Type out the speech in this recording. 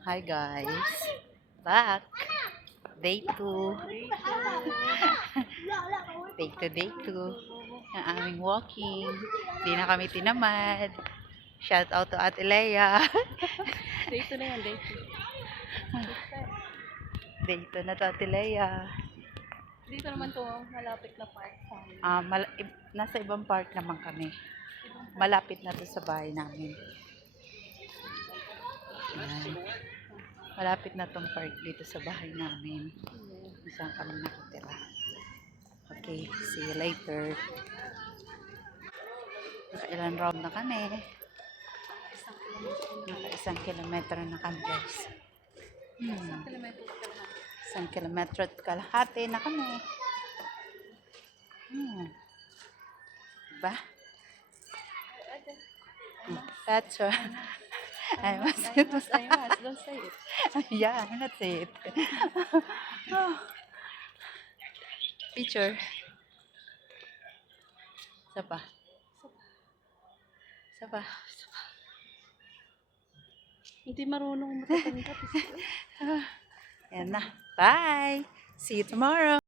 Hi guys. Back. Day 2. Day 2. Ang aming walking. Hindi na kami tinamad. Shout out to Ate Leia. Day 2 na yan, day 2. Day 2 na to Ate Leia. Dito naman to, malapit na park sa amin. Nasa ibang park naman kami. Malapit na to sa bahay namin. Ayan. Malapit na tong park dito sa bahay namin. Saan kami nakatira. Okay, see you later. Nakailan round na kami. Naka 1 kilometro na kami guys. 1 kilometro pa lang. 1 kilometro at kalahati na kami. Diba? That's right. I must Don't say it. Yeah, that's it. Oh. Picture. Sapa. Sapa. Hindi marunong matatanggap. Yan na. Bye. See you tomorrow.